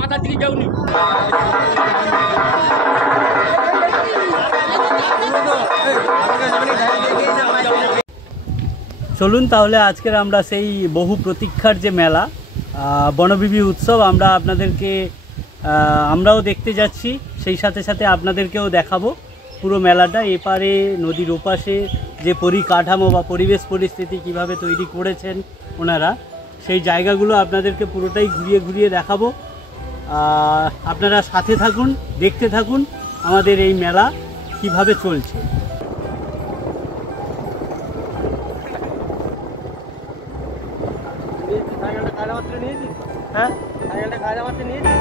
মাথা দিকে যাওনি। চলুন তাহলে আজকের আমরা সেই বহু প্রতীক্ষার যে মেলা বনবিবি উৎসব আমরাও দেখতে যাচ্ছি, সেই সাথে সাথে আপনাদেরকেও দেখাবো পুরো মেলাটা। এপারে নদীর ওপাশে যে পরিকাঠামো বা পরিবেশ পরিস্থিতি কিভাবে তৈরি করেছেন ওনারা, সেই জায়গাগুলো আপনাদেরকে পুরোটাই ঘুরিয়ে ঘুরিয়ে দেখাবো। আপনারা সাথে থাকুন, দেখতে থাকুন আমাদের এই মেলা কিভাবে চলছে। হ্যাঁ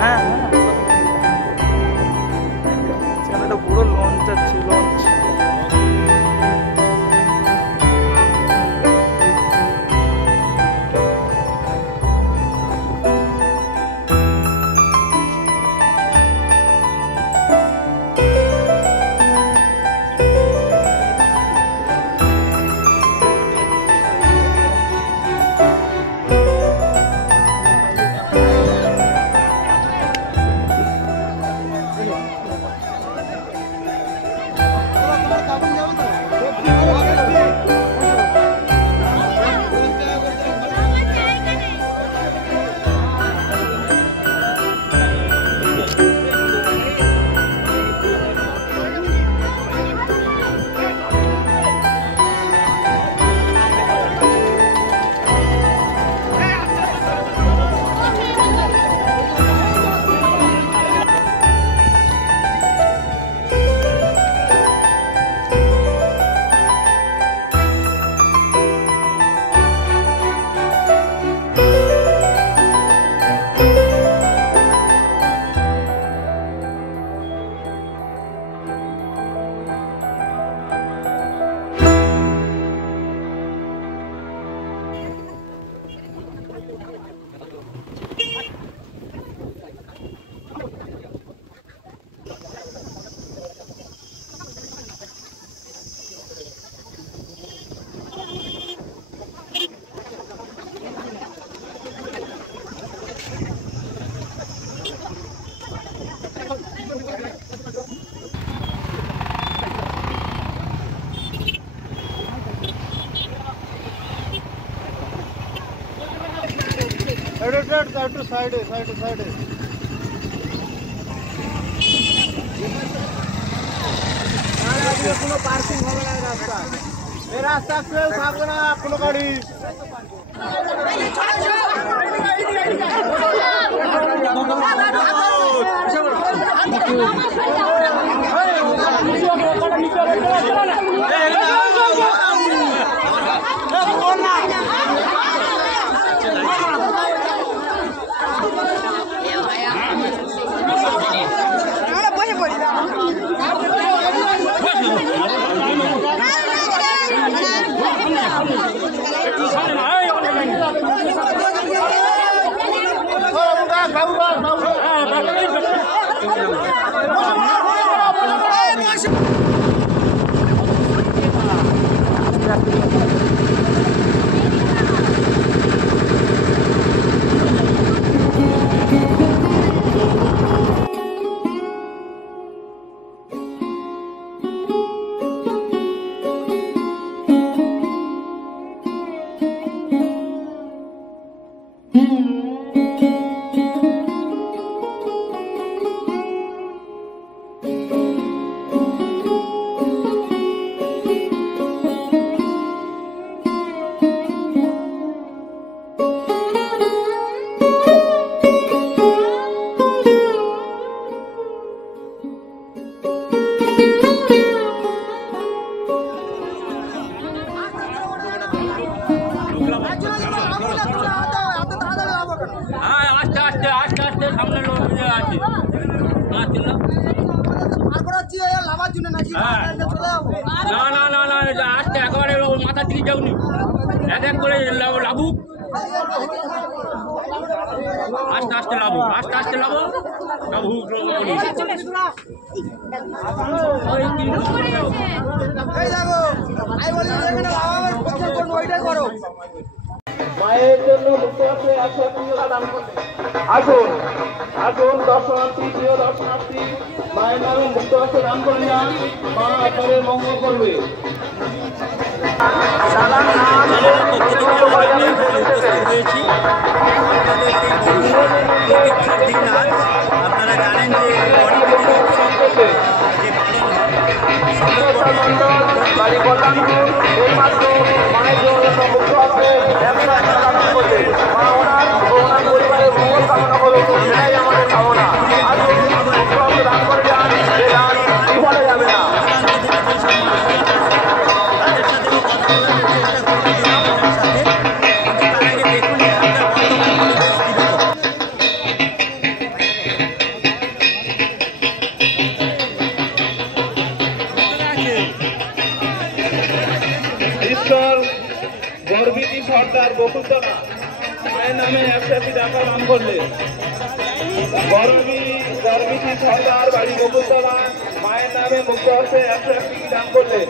হ্যাঁ একটা পুরো লঞ্চ আছে, লঞ্চ। साइड কোনো পার্কিং হবে না রাস্তা, এই রাস্তা কেউ থাকবে না কোনো গাড়ি। দিকে যাওনি, এক এক করে লাভুক, আস্তে আস্তে লাভুক, আস্তে আস্তে লাভুক, লাভুক মায়ের জন্য মুক্ত আছে আসুন আসুন দর্শনার্থী, প্রিয় দর্শনার্থী, মায়ের নামে মুক্ত আছে দান করে যান, মা আপনাদের মঙ্গল করবে। আপনারা জানেন যে বাড়ি কল্যাণপুর এইমাত্র মায়ের জন্য মুক্ত আছে মা ওনার পরিবারের মঙ্গল কামনা করুন, এটাই আমাদের কামনা। আসুন মুক্ত আছে দান করে যান, এ দান বিফলে যাবে না। ঈশ্বর গর্বিনী সর্দার বকুলতলা মায়ের নামে 100 টাকা দান করলেন। গর্বিনী সর্দার বাড়ি বকুলতলা মায়ের নামে মুক্ত হচ্ছে 101 দান করলেন।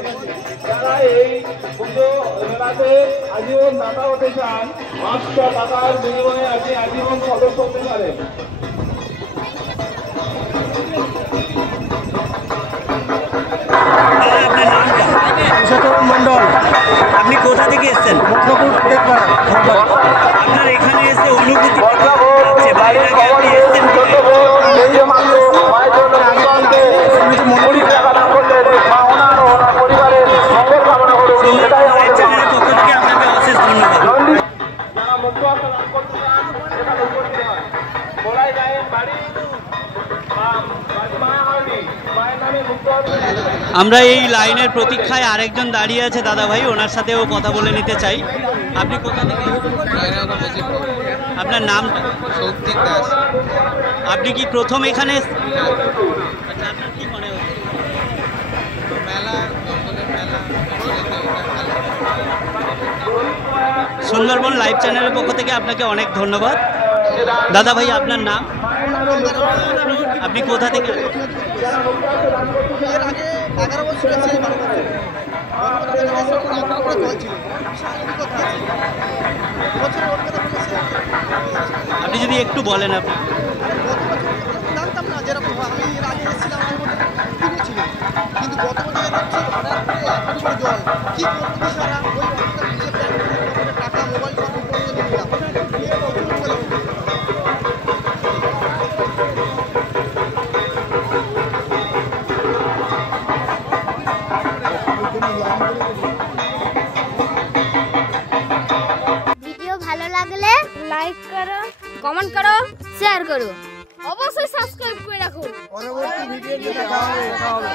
যারা এই পুজো মেলাতে আজীবন দাতা হতে চান, 500 টাকার বিনিময়ে আপনি আজীবন সদস্য হতে পারেন। মন্ডল, আপনি কোথা থেকে এসেছেন? আপনার এখানে এসে অনুভূতি আমরা এই লাইনের প্রতীক্ষায় আরেকজন দাঁড়িয়ে আছে দাদা ভাই, ওনার সাথেও কথা বলে নিতে চাই। আপনি কোথা থেকে? আপনার নাম? সৌক্তিক দাস। আপনি কি প্রথম এখানে? আচ্ছা, আপনার কি মনে হচ্ছে? মেলা, জঙ্গলের মেলা, সুন্দরবন লাইভ চ্যানেলের পক্ষ থেকে আপনাকে অনেক ধন্যবাদ। দাদা ভাই আপনার নাম? আপনি কোথা থেকে? এর আগে 11 বছর ছিল, 12 বছর জল ছিল, আপনি যদি একটু বলেন। আপনি জানতাম না যেরকম আমি এর আগে এসেছিলাম, আমার মধ্যে ছিল, কিন্তু গত বছর দেখছি হঠাৎ করে জল কি করবো সারা ওই টাকা মোবাইল সব উপরে দিলাম। ভিডিও ভালো লাগলে লাইক করো, কমেন্ট করো, শেয়ার করো, অবশ্যই সাবস্ক্রাইব করে রাখুন। পরবর্তী ভিডিও দেখা হবে।